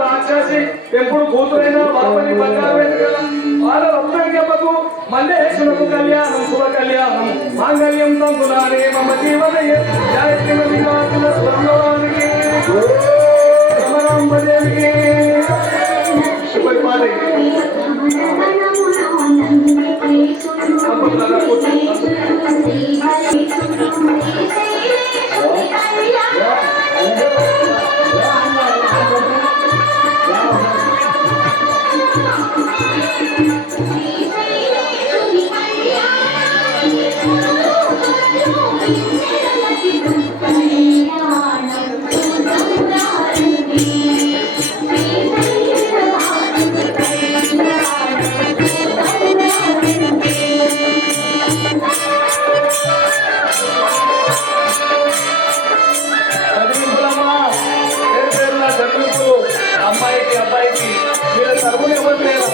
రాక్షసి ఎప్పుడు కూతురైనా బాపని బంగారు వాళ్ళ రత్నకు మల్లేశ్వరకు కళ్యాణం శుభ కళ్యాణం మాంగళ్యం తంతునారే మమ జీవనయ స్వర్ణవానికి సమరాంబదేవికి శుభపాలి అమ్మాయికి అబ్బాయికి మీరు సర్వులు ఎవరు లేరు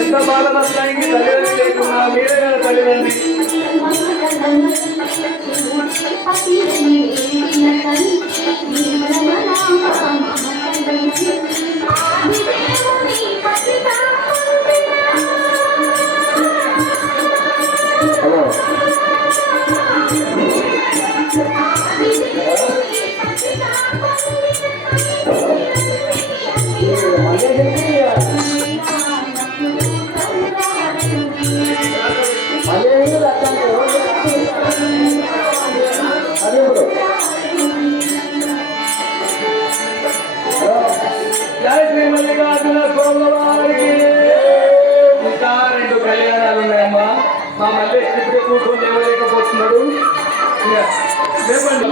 ఎంత బాధ నష్టానికి తల్లిదండ్రి లేకున్నా మీరే కదా తల్లిదండ్రి ఇంకా 2 కళ్యాణాలు ఉన్నాయమ్మా. మా మళ్ళీ ఇప్పుడు కూర్చొని లేవలేకపోతున్నాడు. లేవండి